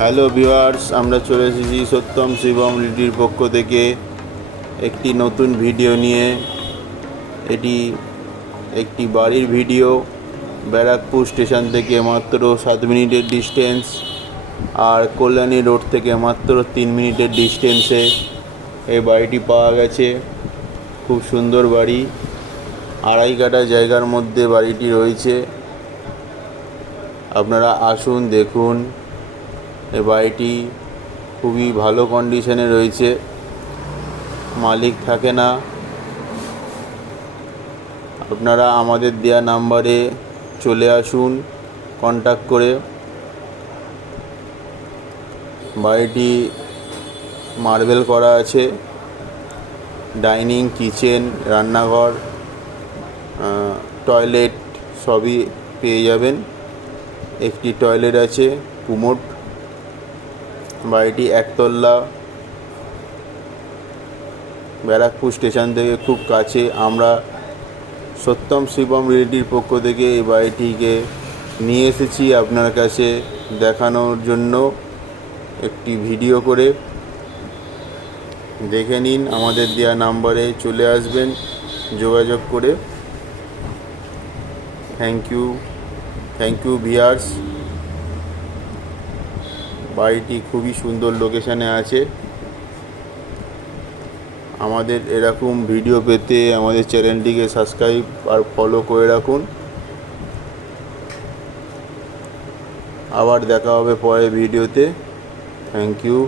Hello viewers, আমরা চলে এসেছি সত্যম শিবম রিডির পক্ষ থেকে একটি নতুন ভিডিও নিয়ে। এটি একটি বাড়ির ভিডিও। ব্যারাকপুর স্টেশন থেকে মাত্র 7 মিনিটের ডিস্টেন্স, আর কল্যাণী রোড থেকে মাত্র 3 মিনিটের ডিস্টেন্সে এই বাড়িটি পাওয়া গেছে। খুব সুন্দর বাড়ি, আড়াই কাঠা জায়গার মধ্যে বাড়িটি রয়েছে। আপনারা আসুন, দেখুন। এই বাড়িটি খুবই ভালো কন্ডিশনে রয়েছে, মালিক থাকে না। আপনারা আমাদের দেওয়া নাম্বারে চলে আসুন কন্ট্যাক্ট করে। বাড়িটি মার্বেল করা আছে, ডাইনিং, কিচেন, রান্নাঘর, টয়লেট সবই পেয়ে যাবেন। একটি টয়লেট আছে, কুমোড। বাড়িটি একতলা, ব্যারাকপুর স্টেশন থেকে খুব কাছে। আমরা সত্যম শিবম রিয়েলিটির পক্ষ থেকে এই বাড়িটিকে নিয়ে এসেছি আপনার কাছে দেখানোর জন্য। একটি ভিডিও করে দেখে নিন, আমাদের দেওয়া নাম্বারে চলে আসবেন যোগাযোগ করে। Thank you viewers. বাড়িটি খুবই সুন্দর লোকেশানে আছে। আমাদের এরকম ভিডিও পেতে আমাদের চ্যানেলটিকে সাবস্ক্রাইব আর ফলো করে রাখুন। আবার দেখা হবে পরের ভিডিওতে। Thank you.